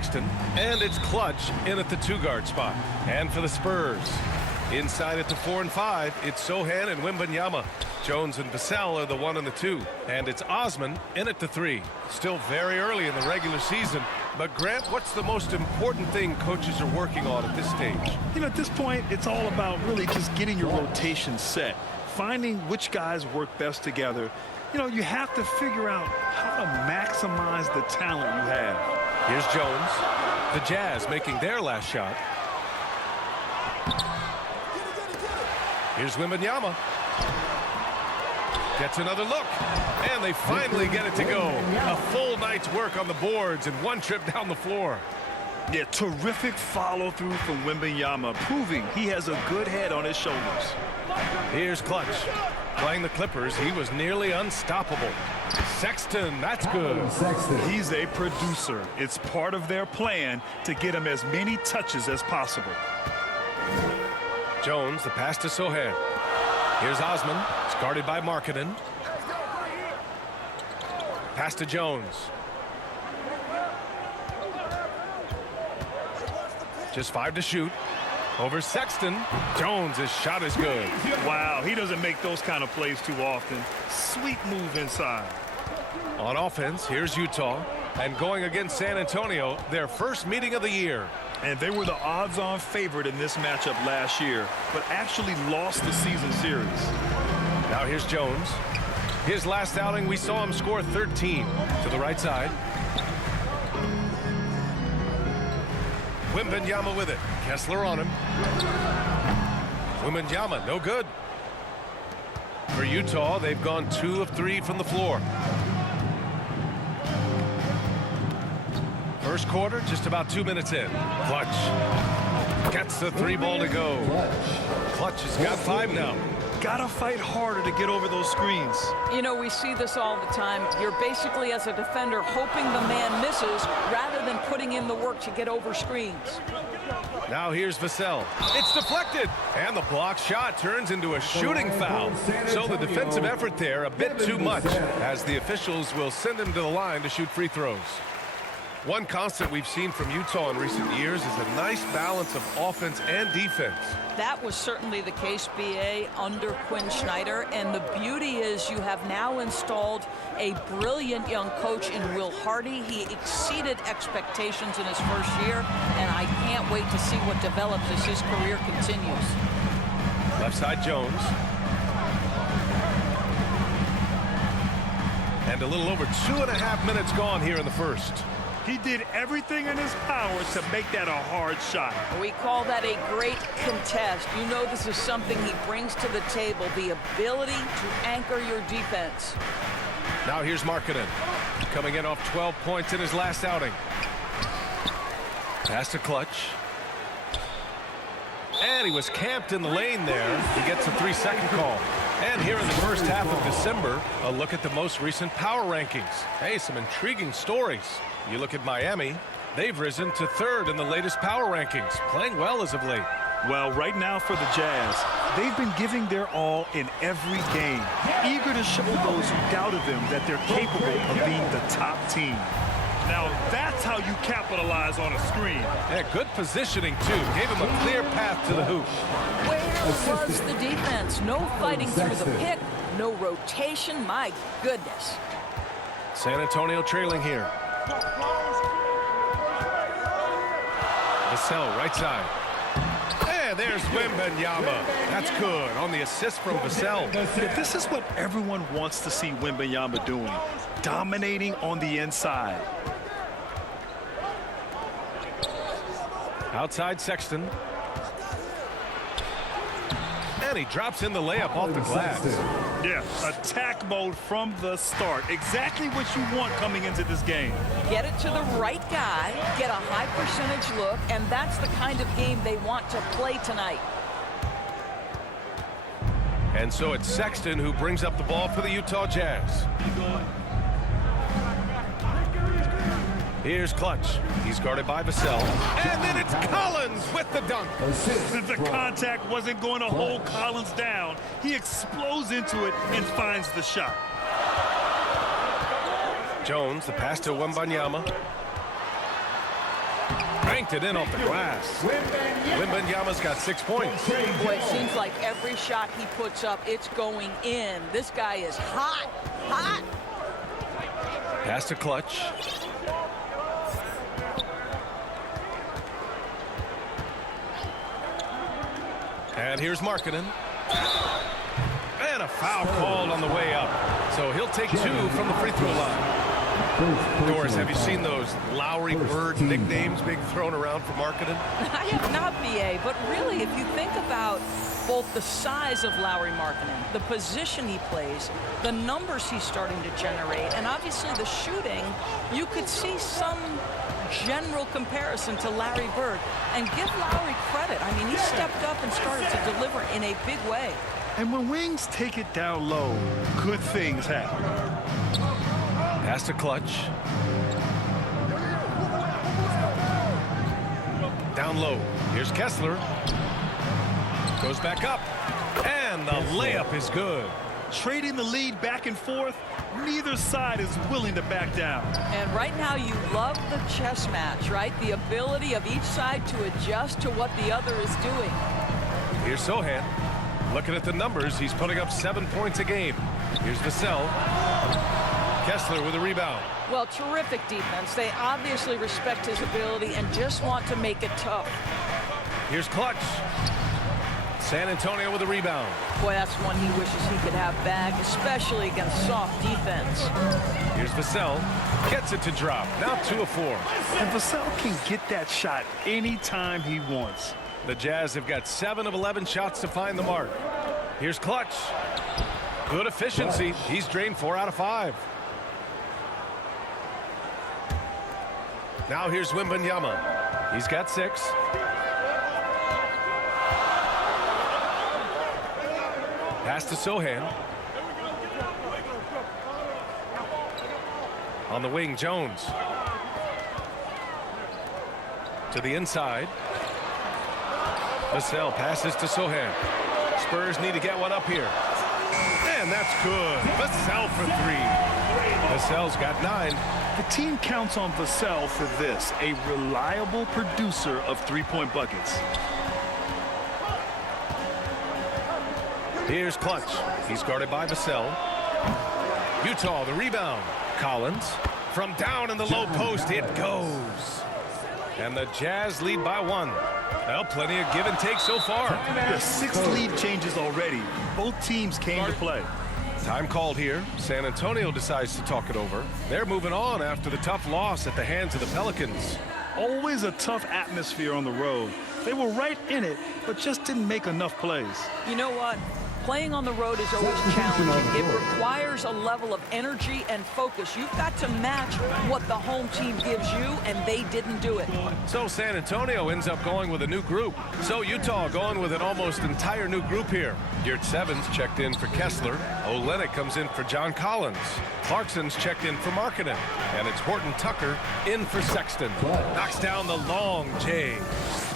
Sexton, and it's Clutch in at the 2-guard spot. And for the Spurs, inside at the 4 and 5, it's Sohan and Wembanyama. Jones and Vassell are the 1 and the 2, and it's Osman in at the 3. Still very early in the regular season, but Grant, what's the most important thing coaches are working on at this stage? You know, at this point, it's all about really just getting your rotation set, finding which guys work best together. You know, you have to figure out how to maximize the talent you have. Here's Jones. The Jazz making their last shot. Here's Wembanyama. Gets another look. And they finally get it to go. A full night's work on the boards and one trip down the floor. Yeah, terrific follow-through from Wembanyama, proving he has a good head on his shoulders. Here's Clutch. Playing the Clippers, he was nearly unstoppable. Sexton, that's good. He's a producer. It's part of their plan to get him as many touches as possible. Jones, the pass to Sohan. Here's Osman. It's guarded by Markkanen. Pass to Jones. Just 5 to shoot. Over Sexton. Jones' shot is good. Wow, he doesn't make those kind of plays too often. Sweet move inside. On offense, here's Utah. And going against San Antonio, their first meeting of the year. And they were the odds-on favorite in this matchup last year, but actually lost the season series. Now here's Jones. His last outing, we saw him score 13. To the right side. Wembanyama with it. Kessler on him. Wembanyama, no good. For Utah, they've gone 2 of 3 from the floor. First quarter, just about 2 minutes in. Clutch gets the 3-ball to go. Clutch has got 5 now. Gotta fight harder to get over those screens. You know, we see this all the time. You're basically, as a defender, hoping the man misses rather than putting in the work to get over screens. Now here's Vassell. It's deflected, and the block shot turns into a shooting foul. So the defensive effort there a bit too much, as the officials will send him to the line to shoot free throws. One constant we've seen from Utah in recent years is a nice balance of offense and defense. That was certainly the case, B.A., under Quinn Snyder. And the beauty is you have now installed a brilliant young coach in Will Hardy. He exceeded expectations in his first year, and I can't wait to see what develops as his career continues. Left side Jones. And a little over 2.5 minutes gone here in the first. He did everything in his power to make that a hard shot. We call that a great contest. You know this is something he brings to the table, the ability to anchor your defense. Now here's Markkanen, coming in off 12 points in his last outing. Pass to Clutch. And he was camped in the lane there. He gets a 3-second call. And here in the first half of December, a look at the most recent power rankings. Hey, some intriguing stories. You look at Miami, they've risen to 3rd in the latest power rankings, playing well as of late. Well, right now for the Jazz, they've been giving their all in every game, eager to show those who doubted them that they're capable of being the top team. Now, that's how you capitalize on a screen. Yeah, good positioning, too. Gave him a clear path to the hoop. Where was the defense? No fighting through the pick, no rotation. My goodness. San Antonio trailing here. Vassell, right side. And there's Wembanyama. That's good on the assist from Vassell. This is what everyone wants to see Wembanyama doing, dominating on the inside. Outside Sexton. And he drops in the layup off the glass. Yeah, attack mode from the start. Exactly what you want coming into this game. Get it to the right guy, get a high percentage look, and that's the kind of game they want to play tonight. And so it's Sexton who brings up the ball for the Utah Jazz. Here's Clutch. He's guarded by Vassell. And then it's Collins with the dunk. The contact wasn't going to hold Collins down. He explodes into it and finds the shot. Jones, the pass to Wembanyama. Banked it in off the glass. Wembanyama's got 6 points. Boy, it seems like every shot he puts up, it's going in. This guy is hot, hot. Pass to Clutch. And here's Markkanen. And a foul called on the way up. So he'll take 2 from the free throw line. Doris, have you seen those Lowry Bird nicknames being thrown around for Markkanen? I have not, BA, but really, if you think about both the size of Lowry Markkanen, the position he plays, the numbers he's starting to generate, and obviously the shooting, you could see some general comparison to Larry Bird. And give Lowry credit. I mean, he stepped up and started to deliver in a big way. And when wings take it down low, good things happen. Pass to Clutch. Down low. Here's Kessler. Goes back up. And the layup is good. Trading the lead back and forth, neither side is willing to back down. And right now you love the chess match, right? The ability of each side to adjust to what the other is doing. Here's Sohan. Looking at the numbers, he's putting up 7 points a game. Here's Vassell. Kessler with a rebound. Well, terrific defense. They obviously respect his ability and just want to make it tough. Here's Clutch. San Antonio with a rebound. Boy, that's one he wishes he could have back, especially against soft defense. Here's Vassell. Gets it to drop. Now 2 of 4. And Vassell can get that shot anytime he wants. The Jazz have got 7 of 11 shots to find the mark. Here's Clutch. Good efficiency. He's drained 4 out of 5. Now here's Wembanyama. He's got 6. Pass to Sohan. On the wing, Jones. To the inside. Vassell passes to Sohan. Spurs need to get one up here. And that's good. Vassell for 3. Vassell's got 9. The team counts on Vassell for this, a reliable producer of three-point buckets. Here's Clutch. He's guarded by Vassell. Utah, the rebound. Collins. From down in the low post, it goes. And the Jazz lead by 1. Well, plenty of give and take so far. The 6 lead changes already. Both teams came to play. Time called here. San Antonio decides to talk it over. They're moving on after the tough loss at the hands of the Pelicans. Always a tough atmosphere on the road. They were right in it, but just didn't make enough plays. You know what? Playing on the road is always challenging. It requires a level of energy and focus. You've got to match what the home team gives you, and they didn't do it. So San Antonio ends up going with a new group. So Utah going with an almost entire new group here. Yurtsevens checked in for Kessler. Olynyk comes in for John Collins. Clarkson's checked in for Markkanen. And it's Horton Tucker in for Sexton. Knocks down the long J.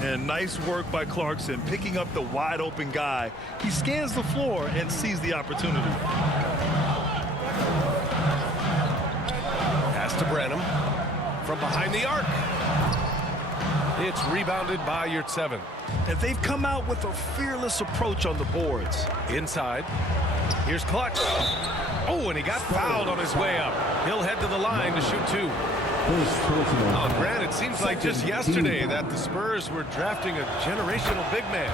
And nice work by Clarkson, picking up the wide open guy. He scans the floor and sees the opportunity. Pass to Branham. From behind the arc. It's rebounded by Yurtseven. And they've come out with a fearless approach on the boards. Inside. Here's Clutch. Oh, and he got fouled on his way up. He'll head to the line to shoot 2. Oh, Grant, it seems like just yesterday that the Spurs were drafting a generational big man.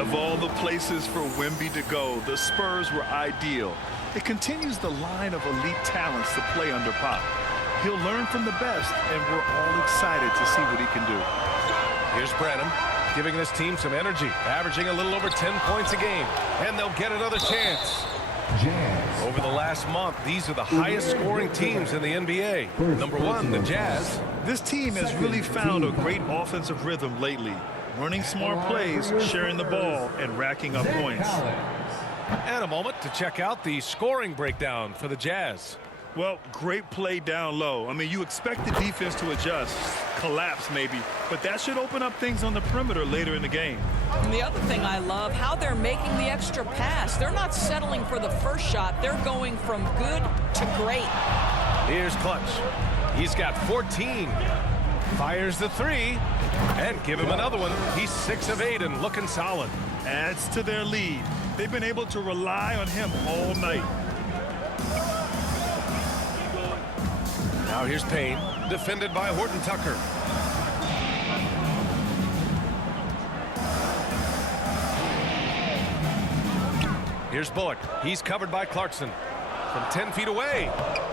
Of all the places for Wemby to go, the Spurs were ideal. It continues the line of elite talents to play under Pop. He'll learn from the best, and we're all excited to see what he can do. Here's Branham, giving this team some energy, averaging a little over 10 points a game, and they'll get another chance. Jazz. Over the last month, these are the highest scoring teams in the NBA. Number 1, the Jazz. This team has really found a great offensive rhythm lately. Running smart plays, sharing the ball, and racking up points. And a moment to check out the scoring breakdown for the Jazz. Well, great play down low. I mean, you expect the defense to adjust, collapse maybe, but that should open up things on the perimeter later in the game. And the other thing I love, how they're making the extra pass. They're not settling for the first shot. They're going from good to great. Here's Clutch. He's got 14. Fires the three. And give him another one. He's 6 of 8 and looking solid. Adds to their lead. They've been able to rely on him all night. Now here's Payne, defended by Horton Tucker. Here's Bullock. He's covered by Clarkson. From 10 feet away.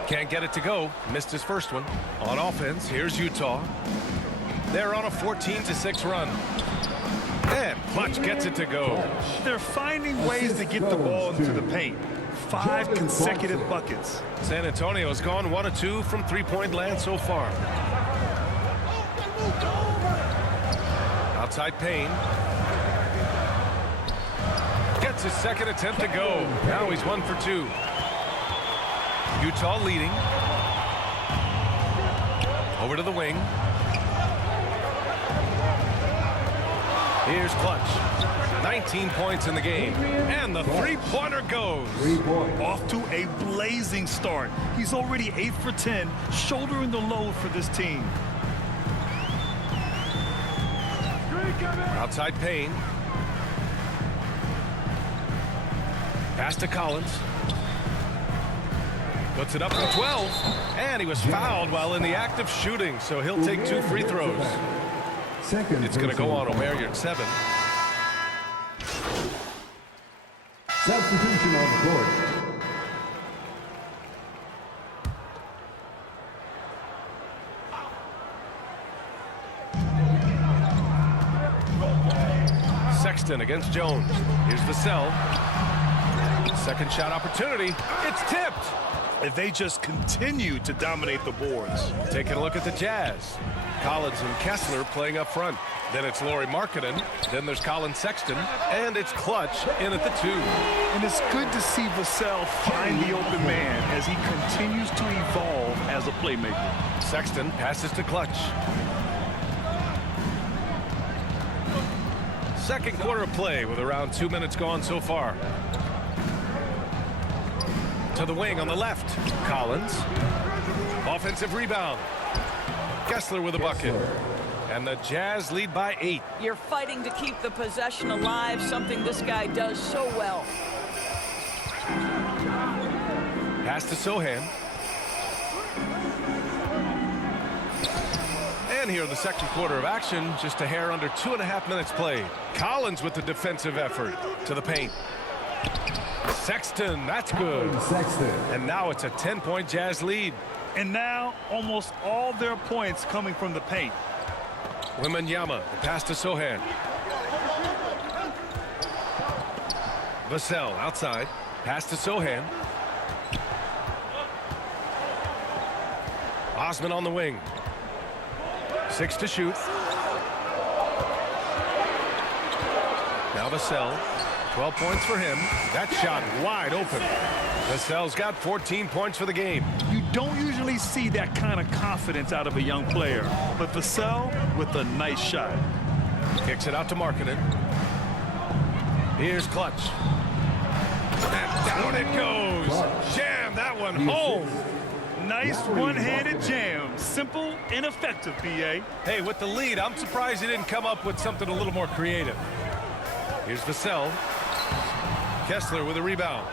Can't get it to go. Missed his first one. On offense, here's Utah. They're on a 14-6 run. And Clutch gets it to go. They're finding ways to get the ball into the paint. 5 consecutive buckets. San Antonio's gone 1 of 2 from three-point land so far. Outside Payne. Gets his second attempt to go. Now he's 1 for 2. Utah leading. Over to the wing. Here's Clutch. 19 points in the game. And the three-pointer goes. Off to a blazing start. He's already 8 for 10, shouldering the load for this team. Outside Payne. Pass to Collins. Puts it up from 12. And he was fouled while in the act of shooting, so he'll take 2 free throws. It's going to go on O'Marion 7. Substitution on the court. Sexton against Jones. Here's Vassell. Second shot opportunity. It's tipped. If they just continue to dominate the boards. Taking a look at the Jazz. Collins and Kessler playing up front. Then it's Lauri Markkanen. Then there's Colin Sexton. And it's Clutch in at the 2. And it's good to see Vassell find the open man as he continues to evolve as a playmaker. Sexton passes to Clutch. Second quarter of play with around 2 minutes gone so far. To the wing on the left. Collins. Offensive rebound. Kessler with a bucket. And the Jazz lead by 8. You're fighting to keep the possession alive, something this guy does so well. Pass to Sohan. And here in the second quarter of action, just a hair under 2.5 minutes played. Collins with the defensive effort to the paint. Sexton, that's good. Sexton. And now it's a 10-point Jazz lead. And now almost all their points coming from the paint. Wemby, the pass to Sohan. Vassell outside. Pass to Sohan. Osman on the wing. 6 to shoot. Now Vassell. 12 points for him. That shot wide open. Vassell's got 14 points for the game. You don't usually see that kind of confidence out of a young player, but Vassell with a nice shot. Kicks it out to Markkanen. Here's Clutch. And down it goes. Jam that one home. Nice one-handed jam. Simple and effective, B.A. Hey, with the lead, I'm surprised he didn't come up with something a little more creative. Here's Vassell. Kessler with a rebound.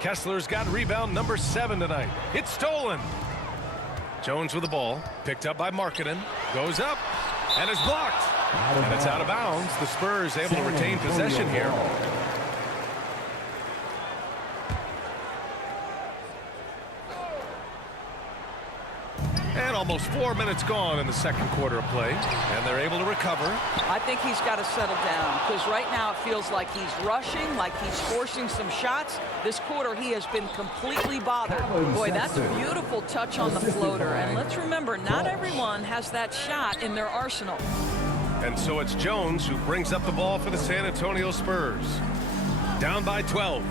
Kessler's got rebound number 7 tonight. It's stolen. Jones with the ball. Picked up by Markkanen. Goes up. And is blocked. And it's out of bounds. The Spurs able to retain possession here. And almost 4 minutes gone in the second quarter of play. And they're able to recover. I think he's got to settle down because right now it feels like he's rushing, like he's forcing some shots. This quarter he has been completely bothered. Boy, that's a beautiful touch on the floater. And let's remember, not everyone has that shot in their arsenal. And so it's Jones who brings up the ball for the San Antonio Spurs. Down by 12.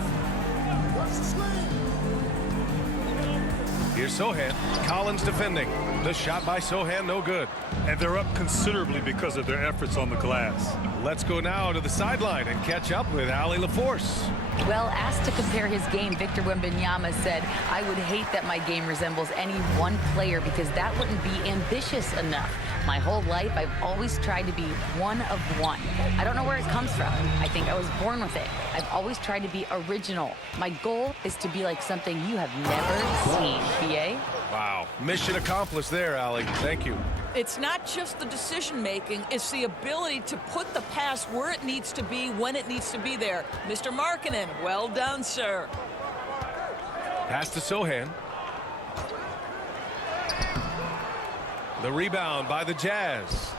Here's Sohan. Collins defending. The shot by Sohan, no good. And they're up considerably because of their efforts on the glass. Let's go now to the sideline and catch up with Allie LaForce. Well, asked to compare his game, Victor Wembanyama said, "I would hate that my game resembles any one player because that wouldn't be ambitious enough. My whole life, I've always tried to be one of one. I don't know where it comes from. I think I was born with it. I've always tried to be original. My goal is to be like something you have never seen." BA? Wow. Mission accomplished there, Allie. Thank you. It's not just the decision-making, it's the ability to put the pass where it needs to be, when it needs to be there. Mr. Markkanen, well done, sir. Pass to Sohan. The rebound by the Jazz.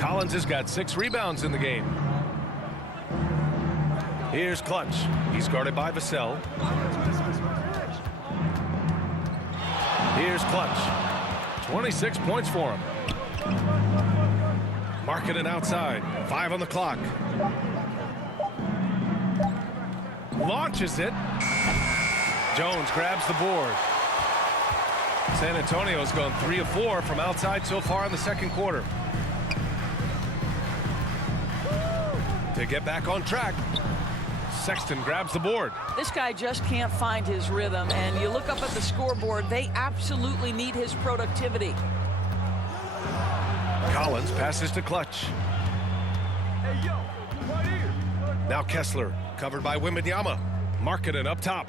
Collins has got 6 rebounds in the game. Here's Clutch. He's guarded by Vassell. Here's Clutch. 26 points for him. Markkanen outside. 5 on the clock. Launches it. Jones grabs the board. San Antonio's gone 3 of 4 from outside so far in the second quarter. To get back on track, Sexton grabs the board. This guy just can't find his rhythm, and you look up at the scoreboard, they absolutely need his productivity. Collins passes to Clutch. Now Kessler, covered by Wembanyama. Markkanen up top.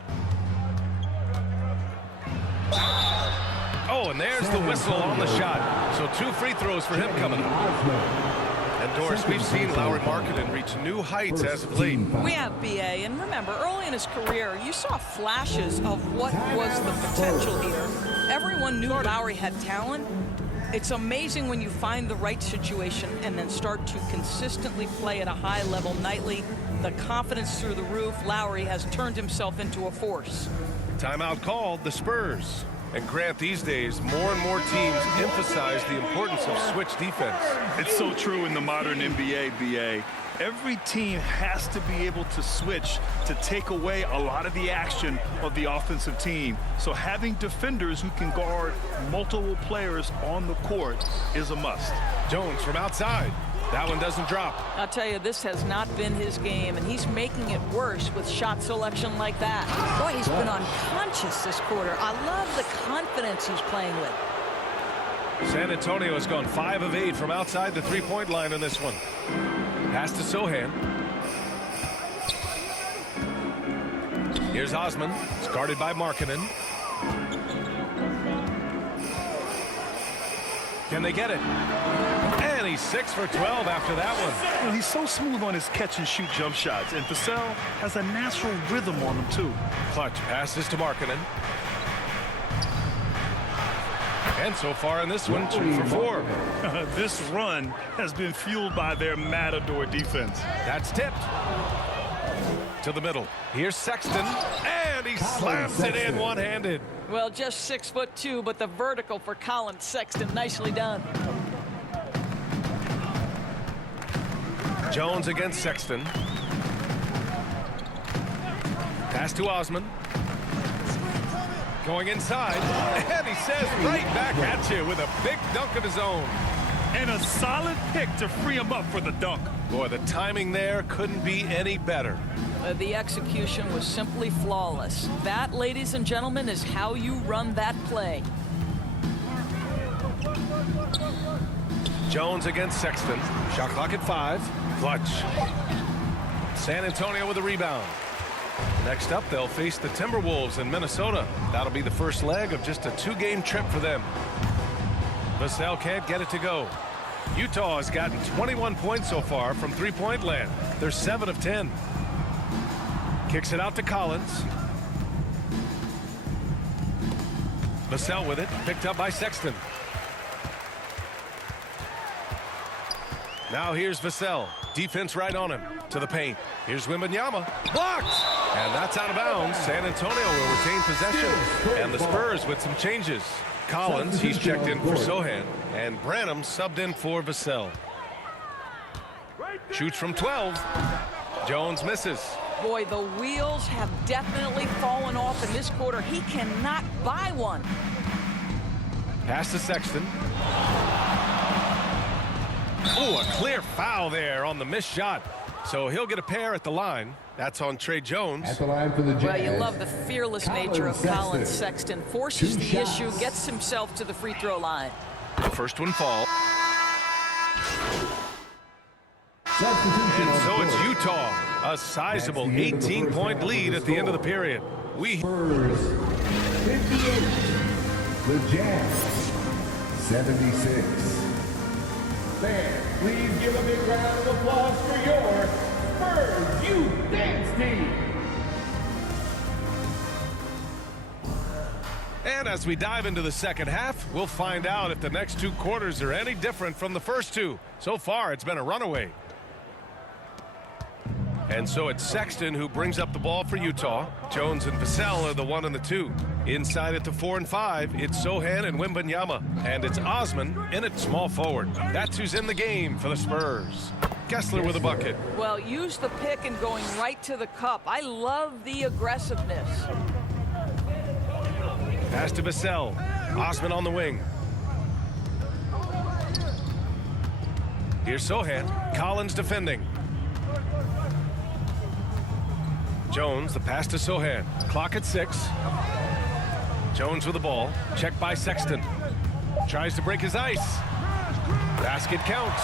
Oh, and there's the whistle on the shot. So 2 free throws for him coming up. And Doris, we've seen Lauri Markkanen reach new heights as of late. We have BA, and remember, early in his career, you saw flashes of what was the potential here. Everyone knew Lauri had talent. It's amazing when you find the right situation and then start to consistently play at a high level nightly. The confidence through the roof. Lauri has turned himself into a force. Timeout called, the Spurs. And Grant, these days, more and more teams emphasize the importance of switch defense. It's so true in the modern NBA, BA. Every team has to be able to switch to take away a lot of the action of the offensive team. So having defenders who can guard multiple players on the court is a must. Jones from outside. That one doesn't drop. I'll tell you, this has not been his game, and he's making it worse with shot selection like that. Boy, he's been unconscious this quarter. I love the confidence he's playing with. San Antonio has gone 5 of 8 from outside the three-point line in this one. Pass to Sohan. Here's Osman. It's guarded by Markkanen. Can they get it? And he's 6 for 12 after that one. Well, he's so smooth on his catch-and-shoot jump shots, and Vassell has a natural rhythm on him, too. Clutch passes to Markkanen. And so far in this one, 2 for 4. This run has been fueled by their Matador defense. That's tipped. To the middle. Here's Sexton. And he slams it in one-handed. Well, just 6'2", but the vertical for Colin Sexton. Nicely done. Jones against Sexton. Pass to Osman. Going inside, and he says right back at you with a big dunk of his own. And a solid pick to free him up for the dunk. Boy, the timing there couldn't be any better. The execution was simply flawless. That, ladies and gentlemen, is how you run that play. Jones against Sexton. Shot clock at 5. Clutch. San Antonio with a rebound. Next up, they'll face the Timberwolves in Minnesota. That'll be the first leg of just a 2-game trip for them. Vassell can't get it to go. Utah has gotten 21 points so far from three-point land. They're 7 of 10. Kicks it out to Collins. Vassell with it, picked up by Sexton. Now here's Vassell. Defense right on him. To the paint. Here's Wembanyama. Blocked! And that's out of bounds. San Antonio will retain possession. And the Spurs with some changes. Collins, he's checked in for Sohan. And Branham subbed in for Vassell. Shoots from 12. Jones misses. Boy, the wheels have definitely fallen off in this quarter. He cannot buy one. Pass to Sexton. Oh, a clear foul there on the missed shot. So he'll get a pair at the line. That's on Trey Jones. At the line for the Jazz. Well, you love the fearless nature of Colin Sexton. Forces the issue, gets himself to the free throw line. The first one falls. Substitution And so on it's court. Utah. A sizable 18-point lead at the end of the period. Spurs 58. The Jazz 76. Fans, please give a big round of applause for your Spurs Youth Dance Team. And as we dive into the second half, we'll find out if the next two quarters are any different from the first two. So far, it's been a runaway. And so it's Sexton who brings up the ball for Utah. Jones and Vassell are the 1 and the 2. Inside at the 4 and 5, it's Sohan and Wembanyama. And it's Osman in at small forward. That's who's in the game for the Spurs. Kessler with a bucket. Well, use the pick and going right to the cup. I love the aggressiveness. Pass to Vassell. Osman on the wing. Here's Sohan. Collins defending. Jones, the pass to Sohan. Clock at 6. Jones with the ball. Checked by Sexton. Tries to break his ice. Basket counts.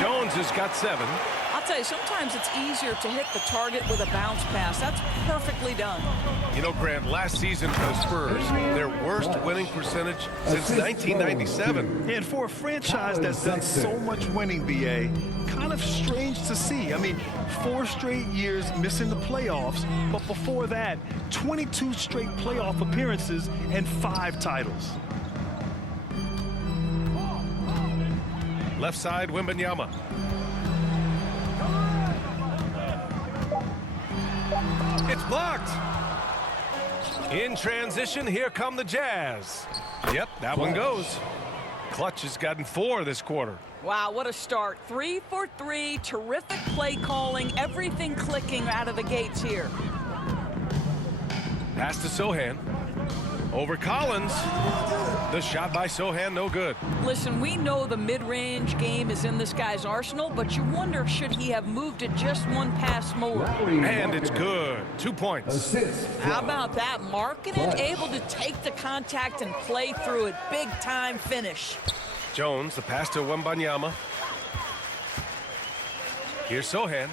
Jones has got 7. I'll tell you, sometimes it's easier to hit the target with a bounce pass. That's perfectly done. You know, Grant, last season for the Spurs, their worst winning percentage since 1997. And for a franchise that's done so much winning, BA, kind of strange to see. I mean, 4 straight years missing the playoffs, but before that, 22 straight playoff appearances and 5 titles. Left side, Wembanyama. It's blocked. In transition, here come the Jazz. Yep, that one goes. Clutch has gotten 4 this quarter. Wow, what a start. 3 for 3, terrific play calling, everything clicking out of the gates here. Pass to Sohan. Over Collins. The shot by Sohan, no good. Listen, we know the mid-range game is in this guy's arsenal, but you wonder, should he have moved it just one pass more? And it's good. 2 points. Assist. How about that? Marking it, able to take the contact and play through it. Big time finish. Jones, the pass to Wembanyama. Here's Sohan.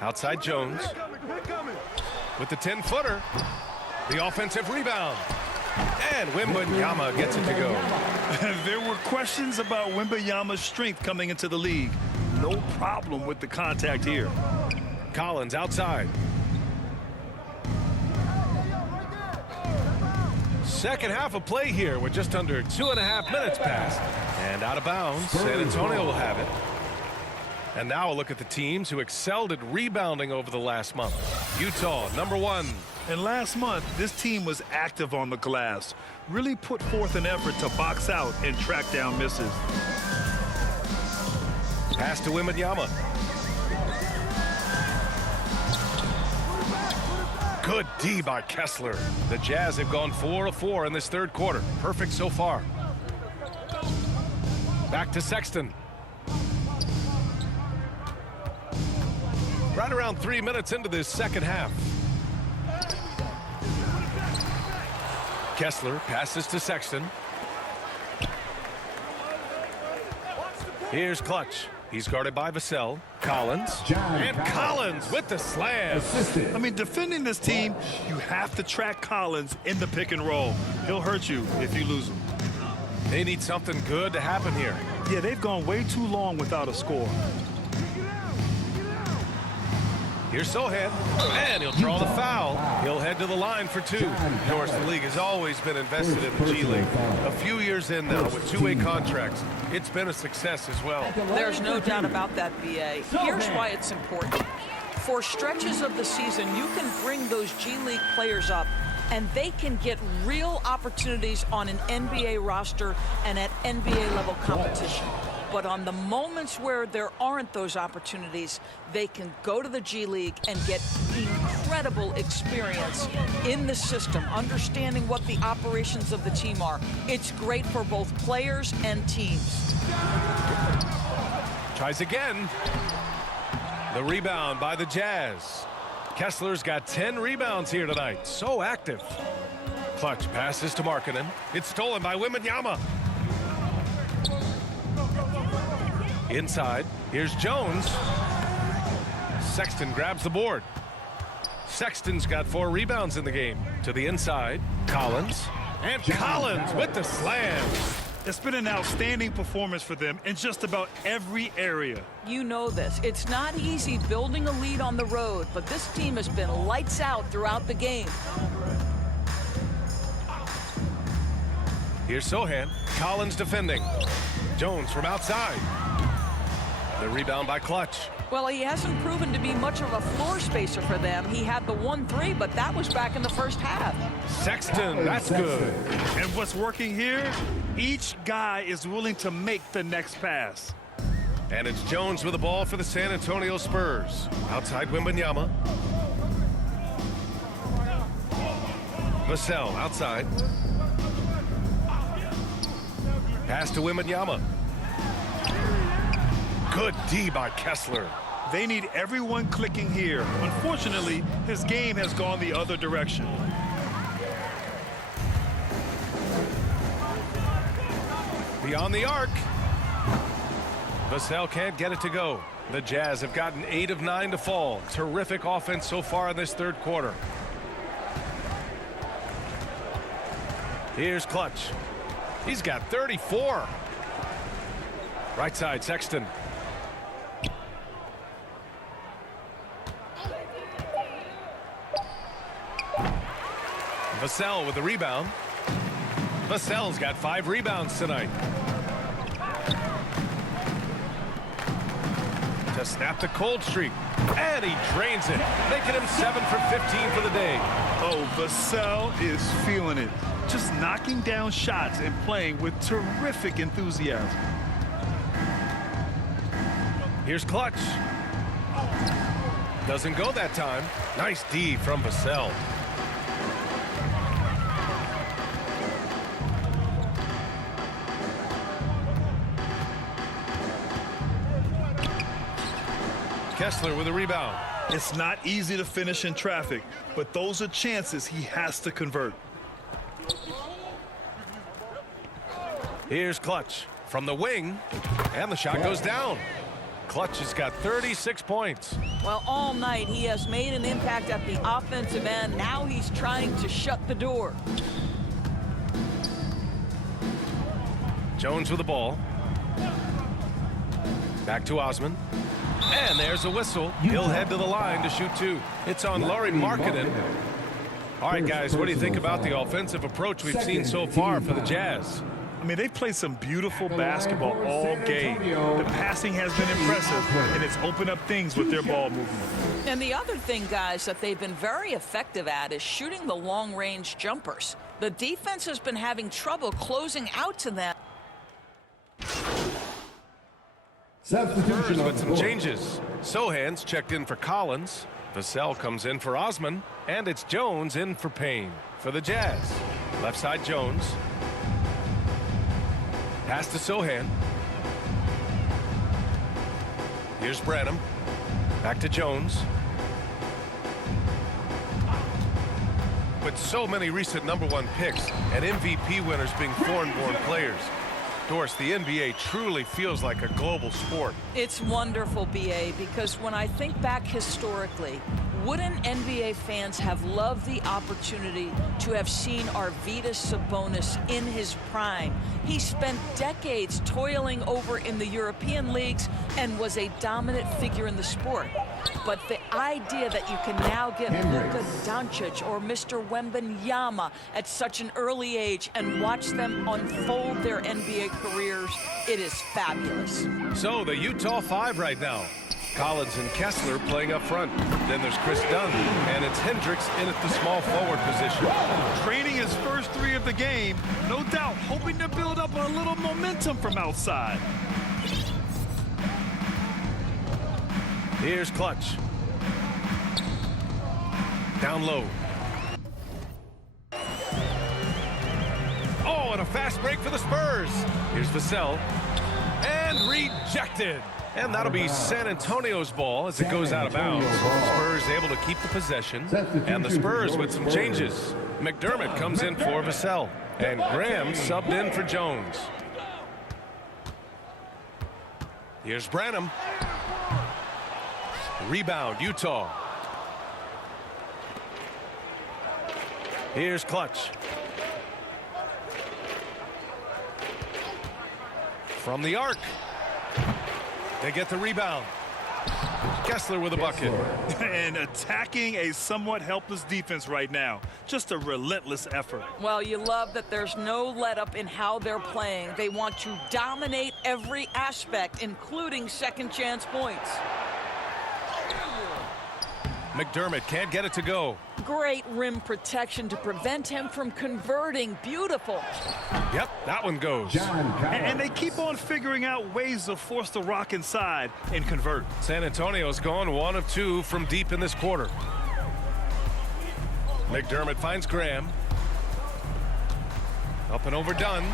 Outside Jones. With the 10-footer. The offensive rebound. And Wembanyama gets it to go. There were questions about Wembanyama's strength coming into the league. No problem with the contact here. Collins outside. Second half of play here with just under 2.5 minutes passed. And out of bounds, San Antonio will have it. And now a look at the teams who excelled at rebounding over the last month. Utah, number 1. And last month, this team was active on the glass. Really put forth an effort to box out and track down misses. Pass to Wembanyama. Good D by Kessler. The Jazz have gone 4 of 4 in this third quarter. Perfect so far. Back to Sexton. Right around 3 minutes into this second half. Kessler passes to Sexton. Here's Clutch. He's guarded by Vassell. Collins. And Collins with the slam. I mean, defending this team, you have to track Collins in the pick and roll. He'll hurt you if you lose him. They need something good to happen here. Yeah, they've gone way too long without a score. Here's Sohan, and he'll draw the foul. He'll head to the line for 2. Of course, the league has always been invested in the G League. A few years in now with 2-way contracts. It's been a success as well. There's no doubt about that, BA. Here's why it's important. For stretches of the season, you can bring those G League players up, and they can get real opportunities on an NBA roster and at NBA level competition. But on the moments where there aren't those opportunities, they can go to the G League and get incredible experience in the system, understanding what the operations of the team are. It's great for both players and teams. Tries again. The rebound by the Jazz. Kessler's got 10 rebounds here tonight. So active. Clutch passes to Markkanen. It's stolen by Wembanyama. Inside, here's Jones. Sexton grabs the board. Sexton's got 4 rebounds in the game. To the inside, Collins. And Collins with the slam. It's been an outstanding performance for them in just about every area. You know this. It's not easy building a lead on the road, but this team has been lights out throughout the game. Here's Sohan. Collins defending. Jones from outside. The rebound by Clutch. Well, he hasn't proven to be much of a floor spacer for them. He had the 1-3, but that was back in the first half. Sexton, that's good. And what's working here? Each guy is willing to make the next pass. And it's Jones with the ball for the San Antonio Spurs. Outside Wembanyama. Vassell outside. Pass to Wembanyama. Good D by Kessler. They need everyone clicking here. Unfortunately, his game has gone the other direction. Beyond the arc. Vassell can't get it to go. The Jazz have gotten 8 of 9 to fall. Terrific offense so far in this third quarter. Here's Clutch. He's got 34. Right side, Sexton. Vassell with the rebound. Vassell's got 5 rebounds tonight. To snap the cold streak. And he drains it, making him 7 for 15 for the day. Oh, Vassell is feeling it. Just knocking down shots and playing with terrific enthusiasm. Here's Clutch. Doesn't go that time. Nice D from Vassell. Kessler with a rebound. It's not easy to finish in traffic, but those are chances he has to convert. Here's Clutch from the wing, and the shot goes down. Clutch has got 36 points. Well, all night he has made an impact at the offensive end. Now he's trying to shut the door. Jones with the ball. Back to Osman. And there's a whistle. He'll head to the line to shoot 2. It's on Lauri Markkanen. All right, guys, what do you think about the offensive approach we've seen so far for the Jazz? I mean, they played some beautiful basketball all game. The passing has been impressive, and it's opened up things with their ball movement. And the other thing, guys, that they've been very effective at is shooting the long-range jumpers. The defense has been having trouble closing out to them. Substitution with some changes. Sohan's checked in for Collins. Vassell comes in for Osman. And it's Jones in for Payne for the Jazz. Left side Jones. Pass to Sohan. Here's Branham. Back to Jones. With so many recent #1 picks and MVP winners being foreign-born players, Doris, the NBA truly feels like a global sport. It's wonderful, BA, because when I think back historically, wouldn't NBA fans have loved the opportunity to have seen Arvydas Sabonis in his prime? He spent decades toiling over in the European leagues and was a dominant figure in the sport. But the idea that you can now get Luka Doncic or Mr. Wembanyama at such an early age and watch them unfold their NBA careers, it is fabulous. So the Utah 5 right now. Collins and Kessler playing up front. Then there's Chris Dunn, and it's Hendricks in at the small forward position. Training his first 3 of the game, no doubt hoping to build up a little momentum from outside. Here's Clutch. Down low. Oh, and a fast break for the Spurs. Here's Vassell. And rejected. And that'll be San Antonio's ball as it goes out of bounds. Spurs able to keep the possession. And the Spurs with some changes. McDermott comes in for Vassell. And Graham subbed in for Jones. Here's Branham. Rebound, Utah. Here's Clutch. From the arc. They get the rebound. Kessler with a bucket. And attacking a somewhat helpless defense right now. Just a relentless effort. Well, you love that there's no let-up in how they're playing. They want to dominate every aspect, including second chance points. McDermott can't get it to go. Great rim protection to prevent him from converting. Beautiful. Yep, that one goes. And they keep on figuring out ways to force the rock inside and convert. San Antonio's gone 1 of 2 from deep in this quarter. McDermott finds Graham. Up and overdone.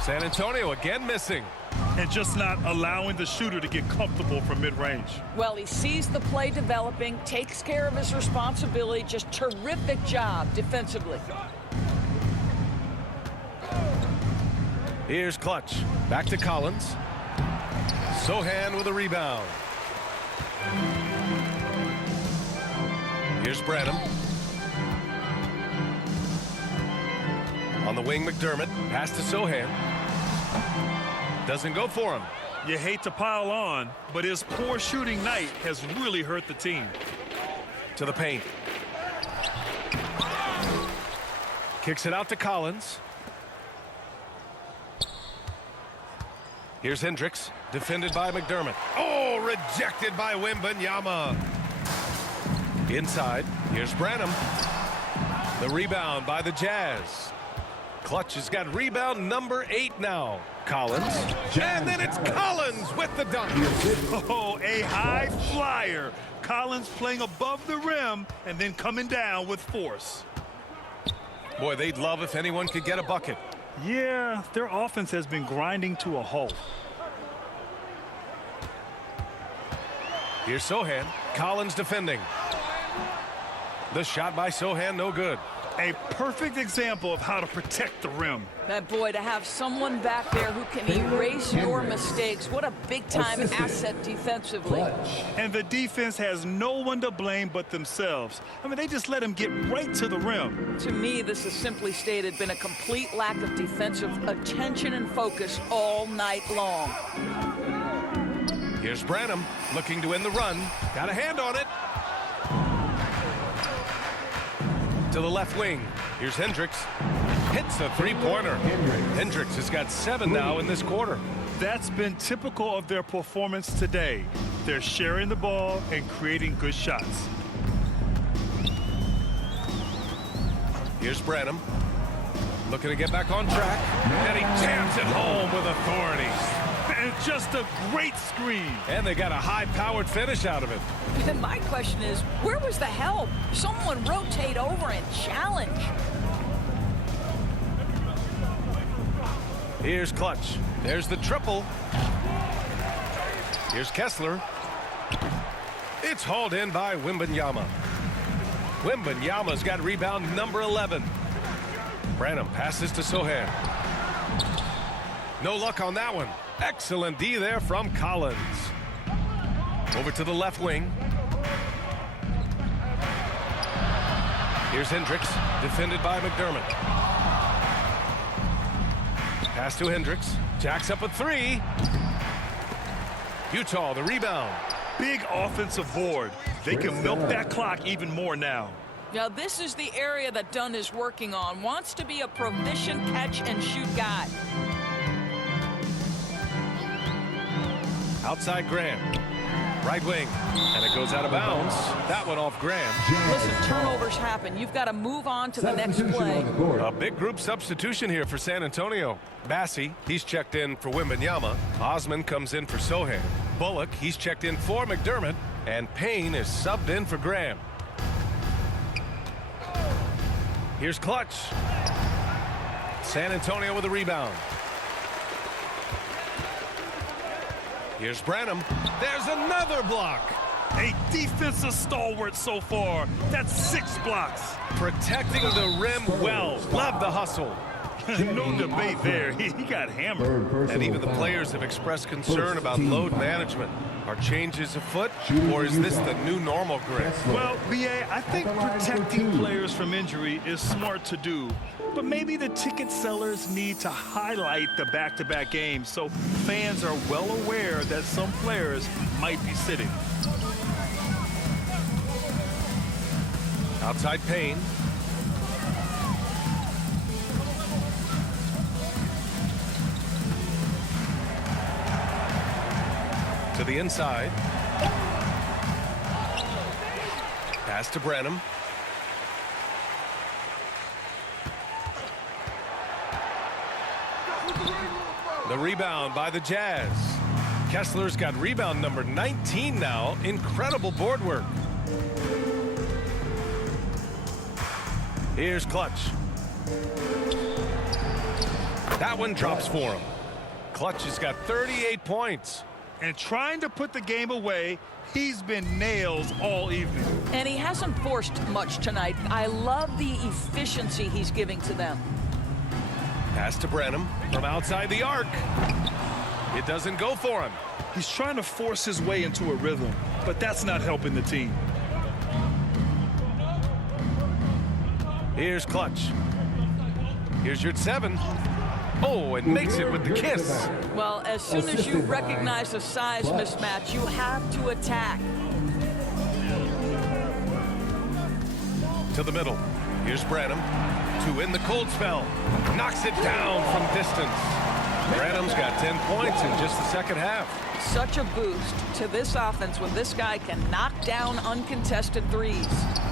San Antonio again missing. And just not allowing the shooter to get comfortable from mid-range. Well, he sees the play developing, takes care of his responsibility. Just terrific job defensively. Here's Clutch. Back to Collins. Sohan with a rebound. Here's Branham. On the wing, McDermott. Pass to Sohan. Doesn't go for him. You hate to pile on, but his poor shooting night has really hurt the team. To the paint. Kicks it out to Collins. Here's Hendricks, defended by McDermott. Oh, rejected by Wembanyama. Inside, here's Branham. The rebound by the Jazz. Clutch has got rebound number 8 now. Collins. And then it's Collins with the dunk. Oh, a high flyer. Collins playing above the rim and then coming down with force. Boy, they'd love if anyone could get a bucket. Yeah, their offense has been grinding to a halt. Here's Sohan. Collins defending. The shot by Sohan, no good. A perfect example of how to protect the rim. That boy, to have someone back there who can erase your mistakes. What a big-time asset defensively. And the defense has no one to blame but themselves. I mean, they just let him get right to the rim. To me, this is simply stated been a complete lack of defensive attention and focus all night long. Here's Branham looking to end the run. Got a hand on it. To the left wing. Here's Hendricks. Hits a three-pointer. Hendricks has got 7 now in this quarter. That's been typical of their performance today. They're sharing the ball and creating good shots. Here's Branham. Looking to get back on track. And he jams it home with authority. And just a great screen. And they got a high-powered finish out of it. And my question is, where was the help? Someone rotate over and challenge. Here's Clutch. There's the triple. Here's Kessler. It's hauled in by Wembanyama. Wembanyama's got rebound number 11. Branham passes to Sohan. No luck on that one. Excellent D there from Collins. Over to the left wing. Here's Hendricks, defended by McDermott. Pass to Hendricks. Jacks up a 3. Utah, the rebound. Big offensive board. They can milk that clock even more now. Now, this is the area that Dunn is working on. Wants to be a proficient catch-and-shoot guy. Outside Graham. Right wing. And it goes out of bounds. That one off Graham. Listen, turnovers happen. You've got to move on to the next play. A big group substitution here for San Antonio. Bassey, he's checked in for Wembanyama. Osman comes in for Sohan. Bullock, he's checked in for McDermott. And Payne is subbed in for Graham. Here's Clutch. San Antonio with a rebound. Here's Branham. There's another block. A defensive stalwart so far. That's 6 blocks. Protecting the rim well. Love the hustle. No debate there. He got hammered. And even the players have expressed concern about load management. Are changes afoot, or is this the new normal, Greg? Well, B.A., I think protecting players from injury is smart to do. But maybe the ticket sellers need to highlight the back-to-back games so fans are well aware that some players might be sitting. Outside Payne. To the inside. Pass to Branham. The rebound by the Jazz. Kessler's got rebound number 19 now. Incredible board work. Here's Clutch. That one drops for him. Clutch has got 38 points. And trying to put the game away, he's been nails all evening. And he hasn't forced much tonight. I love the efficiency he's giving to them. Pass to Branham from outside the arc. It doesn't go for him. He's trying to force his way into a rhythm, but that's not helping the team. Here's Clutch. Here's your 7. Oh, and makes it with the kiss. Well, as soon as you recognize a size mismatch, you have to attack. To the middle. Here's Branham. 2 in the cold spell. Knocks it down from distance. Branham's got 10 points in just the second half. Such a boost to this offense when this guy can knock down uncontested threes.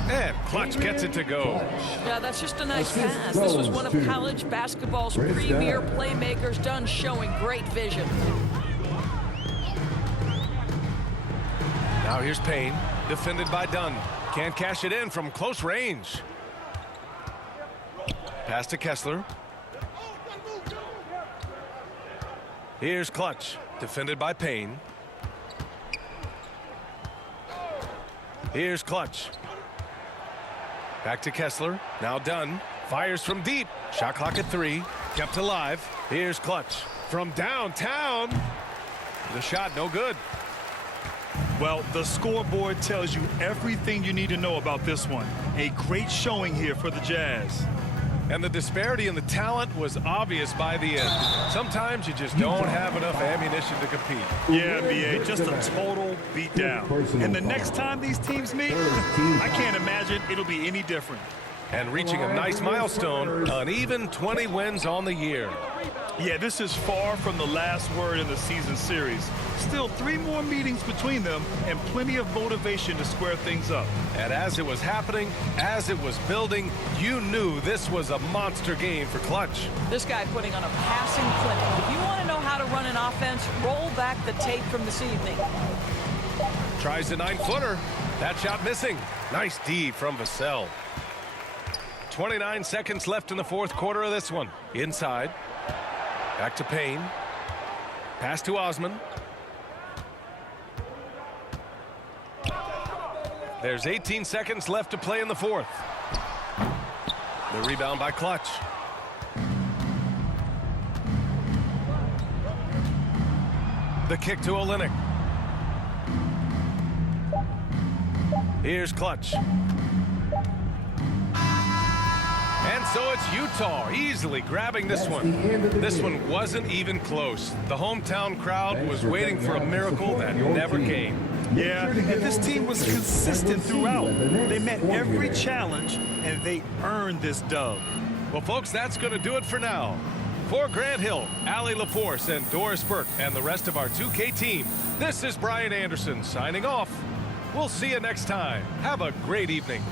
And Clutch gets it to go. Yeah, that's just a nice pass. This was one of college basketball's premier playmakers done showing great vision. Now here's Payne, defended by Dunn. Can't cash it in from close range. Pass to Kessler. Here's Clutch, defended by Payne. Here's Clutch. Back to Kessler. Now Dunn. Fires from deep. Shot clock at 3. Kept alive. Here's Clutch. From downtown. The shot no good. Well, the scoreboard tells you everything you need to know about this one. A great showing here for the Jazz. And the disparity in the talent was obvious by the end. Sometimes you just don't have enough ammunition to compete. Yeah, B.A., just a total beatdown. And the next time these teams meet, I can't imagine it'll be any different. And reaching a nice milestone, an even 20 wins on the year. Yeah, this is far from the last word in the season series. Still 3 more meetings between them and plenty of motivation to square things up. And as it was happening, as it was building, you knew this was a monster game for Clutch. This guy putting on a passing clinic. If you want to know how to run an offense, roll back the tape from this evening. Tries a 9-footer. That shot missing. Nice D from Vassell. 29 seconds left in the fourth quarter of this one. Inside. Back to Payne. Pass to Osman. There's 18 seconds left to play in the fourth. The rebound by Clutch. The kick to Olynyk. Here's Clutch. And so it's Utah easily grabbing this one. This one wasn't even close. The hometown crowd was waiting for a miracle that never came. Yeah, and this team was consistent throughout. They met every challenge, and they earned this dub. Well, folks, that's going to do it for now. For Grant Hill, Allie LaForce, and Doris Burke, and the rest of our 2K team, this is Brian Anderson signing off. We'll see you next time. Have a great evening.